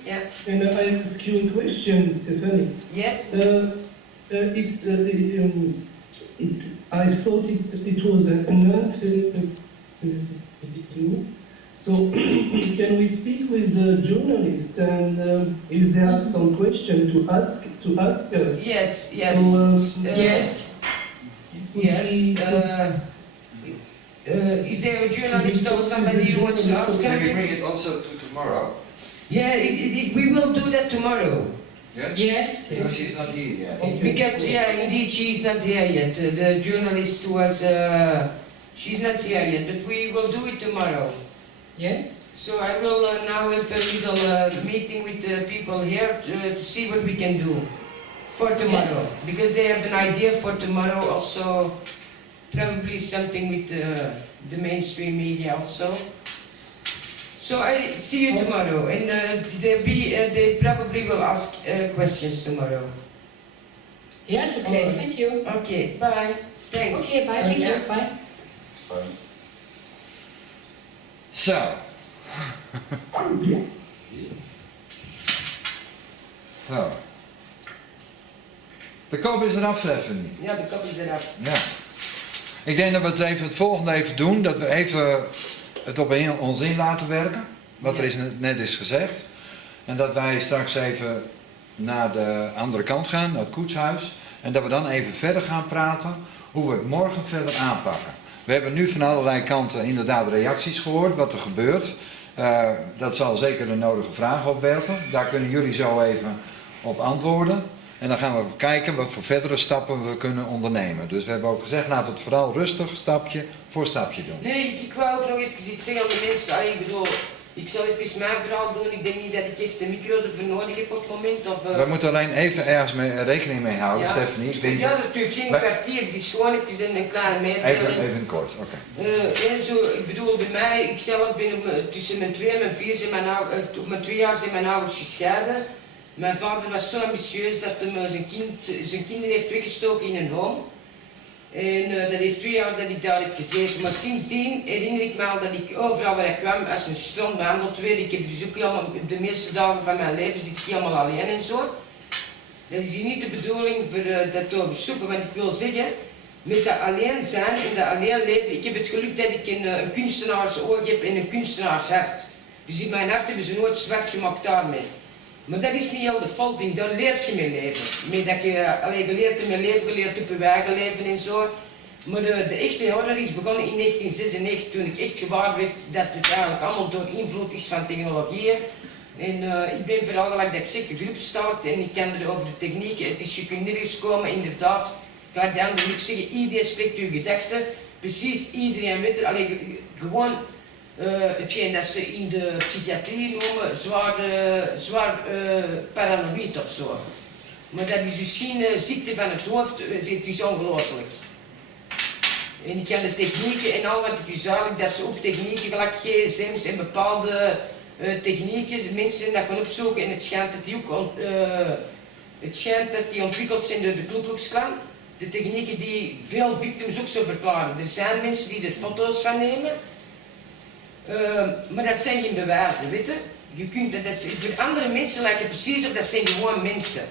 Yeah. And I ask you a question, Stephanie. Yes? I thought it was an interview. So can we speak with the journalist and if they have some question to ask us? Yes, yes. So, Yes. Yes. Is there a journalist or somebody who wants to ask? Can we bring it also to tomorrow? Yeah, we will do that tomorrow. Yes? Yes. Because she's not here yet. Okay. Because, yeah, indeed, she's not here yet. The journalist was, she's not here yet, but we will do it tomorrow. Yes. So I will now have a little meeting with the people here to see what we can do for tomorrow. Yes. Because they have an idea for tomorrow also, probably something with the mainstream media also. So I see you tomorrow, and they probably will ask questions tomorrow. Yes, okay, thank you. Okay, bye. Thanks. Okay, bye, thank you. Bye. Bye. Zo. Zo. De kop is eraf, Stephanie. Ja, de kop is eraf. Ja. Ik denk dat we het volgende even doen. Dat we even het op ons in laten werken. Wat er net is gezegd. En dat wij straks even naar de andere kant gaan, naar het koetshuis. En dat we dan even verder gaan praten hoe we het morgen verder aanpakken. We hebben nu van allerlei kanten inderdaad reacties gehoord, wat er gebeurt. Dat zal zeker de nodige vragen opwerpen. Daar kunnen jullie zo even op antwoorden. En dan gaan we kijken wat voor verdere stappen we kunnen ondernemen. Dus we hebben ook gezegd, laten we het vooral rustig, stapje voor stapje doen. Nee, ik wou ook nog even iets zeggen aan de mensen. Allee, ik bedoel, ik zal even mijn verhaal doen. Ik denk niet dat ik echt de micro ervoor nodig heb op het moment. Of, We moeten alleen even ergens rekening mee houden, ja. Stephanie. Ik denk, Ja, dat duurt geen kwartier. Het is gewoon even een kleine mededeling. even kort, oké. Ik bedoel, bij mij, ik zelf ben tussen mijn 2 en mijn 4 op mijn 2 jaar zijn mijn ouders gescheiden. Mijn vader was zo ambitieus dat hij zijn kinderen heeft weggestoken in een home. En dat heeft 2 jaar dat ik daar heb gezeten. Maar sindsdien herinner ik me al dat ik overal waar ik kwam als een stront behandeld werd. Ik heb dus ook helemaal, de meeste dagen van mijn leven zit ik helemaal alleen en zo. Dat is hier niet de bedoeling voor dat te overstoeven, want ik wil zeggen, met dat alleen zijn en dat alleen leven, ik heb het geluk dat ik een kunstenaarsoog heb en een kunstenaarshart. Dus in mijn hart hebben ze nooit zwart gemaakt daarmee. Maar dat is niet heel de fout in, daar leert je mee leven. Met dat je leert ermee leven, je leert op je eigen leven en zo. Maar de echte horror is begonnen in 1996, toen ik echt gewaar werd dat het eigenlijk allemaal door invloed is van technologieën. En ik ben vooral, gelijk dat ik zeg, gegroepstout en ik kan er over de technieken. Het is, je kunt nergens komen, inderdaad. Gelijk de anderen ook zeggen, iedereen spreekt uw gedachten. Precies, iedereen weet er, gewoon hetgeen dat ze in de psychiatrie noemen, zwaar paranoïd of zo. Maar dat is dus geen ziekte van het hoofd, het is ongelooflijk. En ik kan de technieken en al, want het is duidelijk dat ze ook technieken, gelijk gsm's en bepaalde technieken, mensen zijn dat gaan opzoeken en het schijnt dat die ontwikkeld zijn door de Ku Klux Klan. De technieken die veel victims ook zo verklaren. Er zijn mensen die er foto's van nemen, maar dat zijn geen bewijzen, weet je. Je kunt voor andere mensen lijkt het precies of dat zijn gewoon mensen.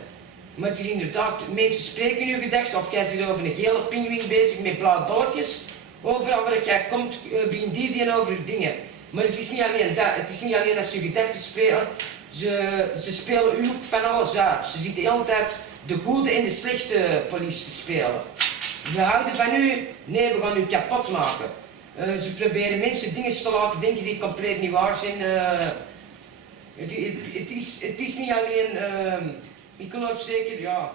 Maar het is inderdaad, mensen spreken je gedachten, of jij zit over een gele pinguïn bezig met blauwe bolletjes. Overal waar jij komt, begint iedereen over dingen. Maar het is niet alleen dat, het is niet alleen dat ze je gedachten spelen, ze spelen u ook van alles uit. Ze zitten de hele tijd de goede en de slechte politie te spelen. We houden van u, nee, we gaan u kapot maken. Ze proberen mensen dingen te laten denken die compleet niet waar zijn. Het is niet alleen, ik geloof zeker, ja,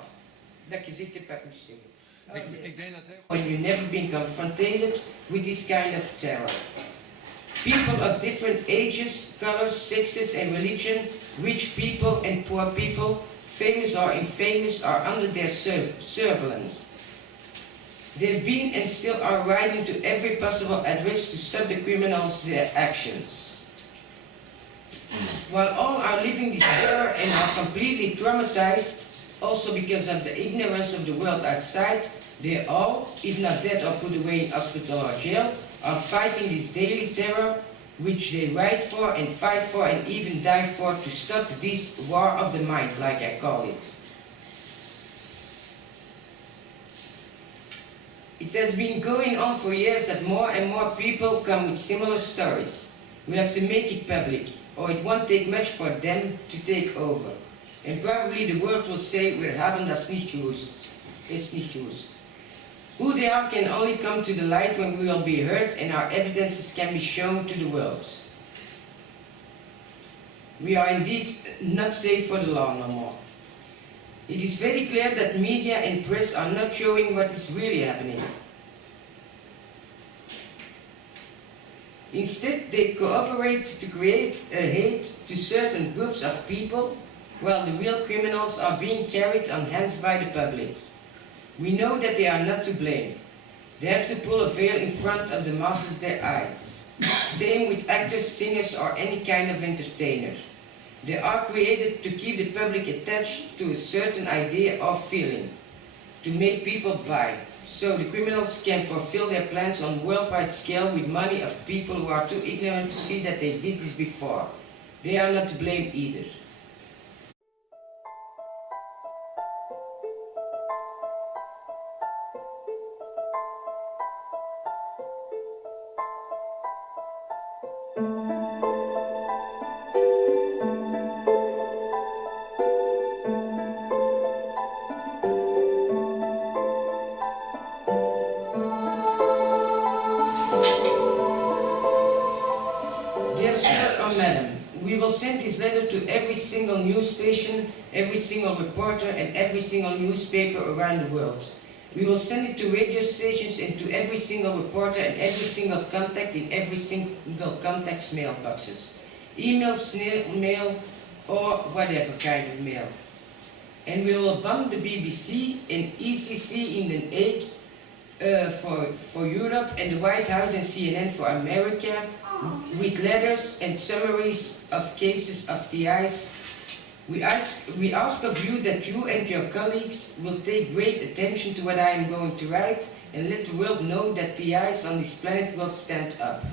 dat je zegt, wat ik moet zeggen. Ik denk dat When you've never been confronted with this kind of terror. People of different ages, colors, sexes and religion, rich people and poor people, famous or infamous, are under their surveillance. They've been and still are writing to every possible address to stop the criminals' their actions. While all are living this terror and are completely traumatized, also because of the ignorance of the world outside, they all, if not dead or put away in hospital or jail, are fighting this daily terror which they write for and fight for and even die for, to stop this war of the mind, like I call it. It has been going on for years that more and more people come with similar stories. We have to make it public, or it won't take much for them to take over. And probably the world will say, "Wir haben das nicht gewusst." It's nicht gewusst. Who they are can only come to the light when we will be heard and our evidences can be shown to the world. We are indeed not safe for the law no more. It is very clear that media and press are not showing what is really happening. Instead, they cooperate to create a hate to certain groups of people, while the real criminals are being carried on hands by the public. We know that they are not to blame. They have to pull a veil in front of the masses their eyes. Same with actors, singers, or any kind of entertainer. They are created to keep the public attached to a certain idea or feeling, to make people buy, so the criminals can fulfill their plans on a worldwide scale with money of people who are too ignorant to see that they did this before. They are not to blame either. Dear sir or madam, we will send this letter to every single news station, every single reporter, and every single newspaper around the world. We will send it to radio stations and to every single reporter and every single contact in every single contact's mailboxes. Email, snail mail, or whatever kind of mail. And we will bomb the BBC and ECC in The Hague for Europe, and the White House and CNN for America, with letters and summaries of cases of TIs. We ask of you that you and your colleagues will take great attention to what I am going to write and let the world know that TIs on this planet will stand up.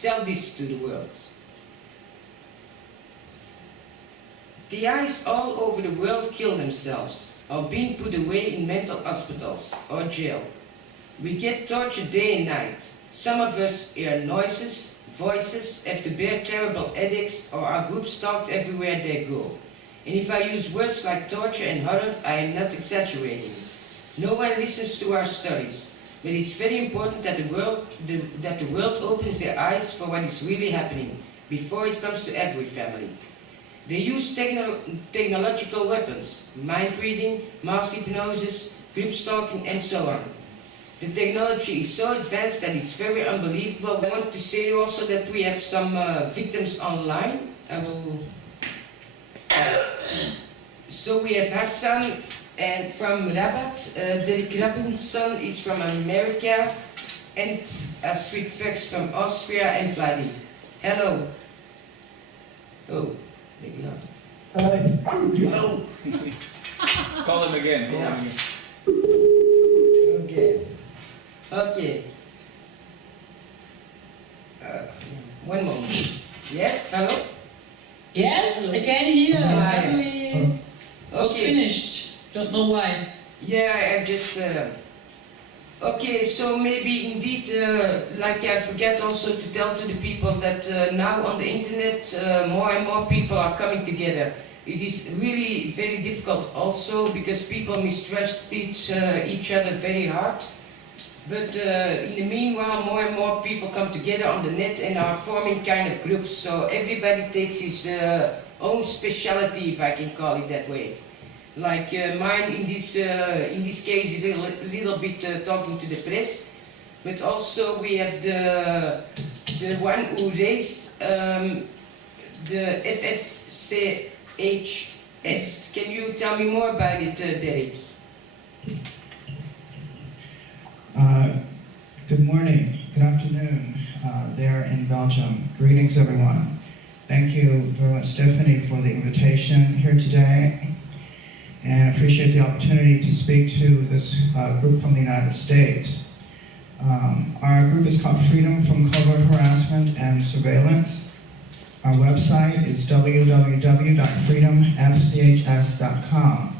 Tell this to the world. TIs all over the world kill themselves, or being put away in mental hospitals or jail. We get tortured day and night. Some of us hear noises, voices, have to bear terrible headaches, or are group stalked everywhere they go. And if I use words like torture and horror, I am not exaggerating. No one listens to our stories, but it's very important that the world opens their eyes for what is really happening, before it comes to every family. They use technological weapons, mind reading, mass hypnosis, group stalking, and so on. The technology is so advanced that it's very unbelievable. I want to say also that we have some victims online. So we have Hassan and from Rabat, Derek Robinson is from America, and Astrid Vex from Austria, and Vladi. Hello. Oh, maybe not. Hello. Call him again. Call him again. Okay. Okay. One moment. Yes, hello? Yes, again here. Hi. Suddenly was Okay. finished. Don't know why. Yeah, I just... Okay, so maybe indeed, like I forget also to tell to the people that now on the internet more and more people are coming together. It is really very difficult also because people mistrust each other very hard. But in the meanwhile, more and more people come together on the net and are forming kind of groups. So everybody takes his own specialty, if I can call it that way. Like mine in this case is a little bit talking to the press, but also we have the one who raised the FFCH Can you tell me more about it, Derek? Good morning, good afternoon, there in Belgium. Greetings, everyone. Thank you very much, Stephanie, for the invitation here today, and I appreciate the opportunity to speak to this group from the United States. Our group is called Freedom from Covert Harassment and Surveillance. Our website is www.freedomfchs.com.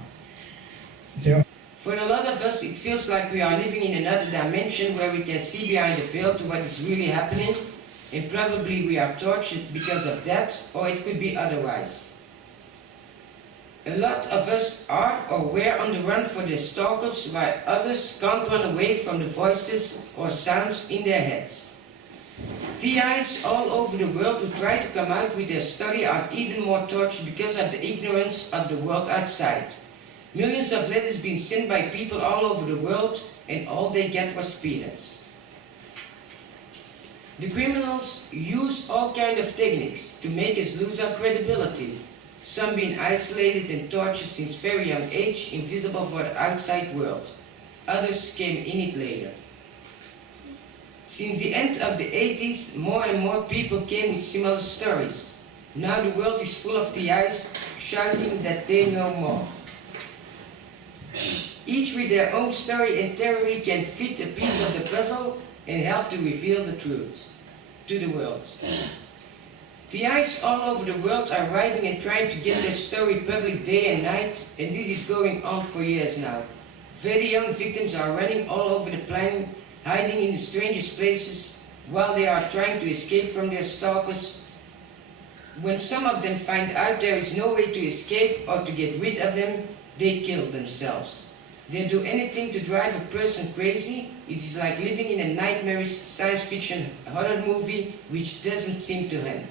For a lot of us, it feels like we are living in another dimension where we can see behind the veil to what is really happening, and probably we are tortured because of that, or it could be otherwise. A lot of us are or were on the run for their stalkers, while others can't run away from the voices or sounds in their heads. TIs all over the world who try to come out with their story are even more tortured because of the ignorance of the world outside. Millions of letters being sent by people all over the world, and all they get was peanuts. The criminals use all kinds of techniques to make us lose our credibility. Some being isolated and tortured since very young age, invisible for the outside world. Others came in it later. Since the end of the 80s, more and more people came with similar stories. Now the world is full of TIs shouting that they know more. Each with their own story and theory can fit a piece of the puzzle and help to reveal the truth to the world. TIs all over the world are writing and trying to get their story public day and night, and this is going on for years now. Very young victims are running all over the planet, hiding in the strangest places while they are trying to escape from their stalkers. When some of them find out there is no way to escape or to get rid of them, they kill themselves. They do anything to drive a person crazy. It is like living in a nightmarish science fiction horror movie which doesn't seem to end.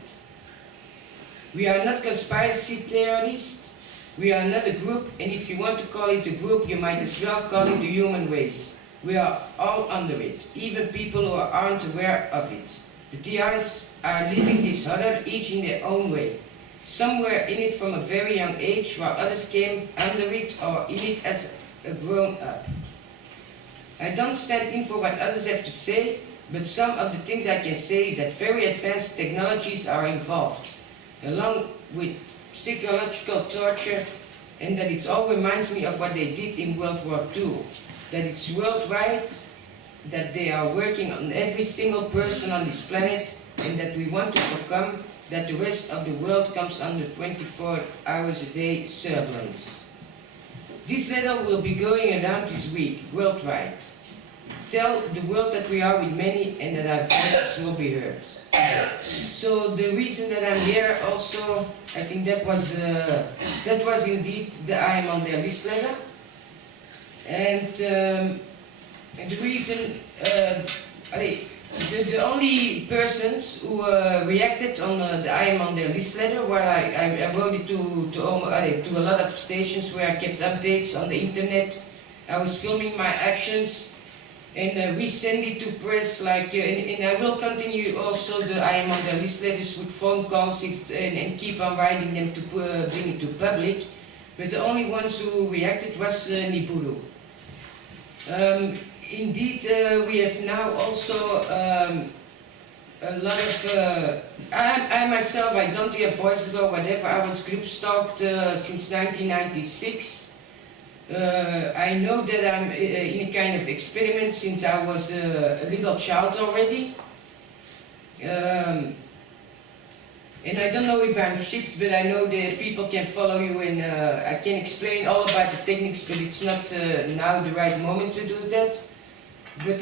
We are not conspiracy theorists, we are not a group, and if you want to call it a group, you might as well call it the human race. We are all under it, even people who aren't aware of it. The TIs are living this horror each in their own way. Some were in it from a very young age, while others came under it or in it as a grown-up. I don't stand in for what others have to say, but some of the things I can say is that very advanced technologies are involved, along with psychological torture, and that it all reminds me of what they did in World War II, that it's worldwide, that they are working on every single person on this planet, and that we want to overcome that the rest of the world comes under 24 hours a day surveillance. This letter will be going around this week, worldwide. Tell the world that we are with many and that our voices will be heard. So the reason that I'm here also, I think that was indeed the I am on their list letter. And the reason, the only persons who reacted on the I am on their list letter, where I wrote it to a lot of stations where I kept updates on the internet. I was filming my actions and we send it to press, and I will continue also the I am on their list letters with phone calls and keep on writing them to bring it to public. But the only ones who reacted was Nibiru. Indeed, we have now also a lot of, I myself, I don't hear voices or whatever. I was group stalked since 1996. I know that I'm in a kind of experiment since I was a little child already. And I don't know if I'm shipped, but I know that people can follow you and I can explain all about the techniques, but it's not now the right moment to do that. But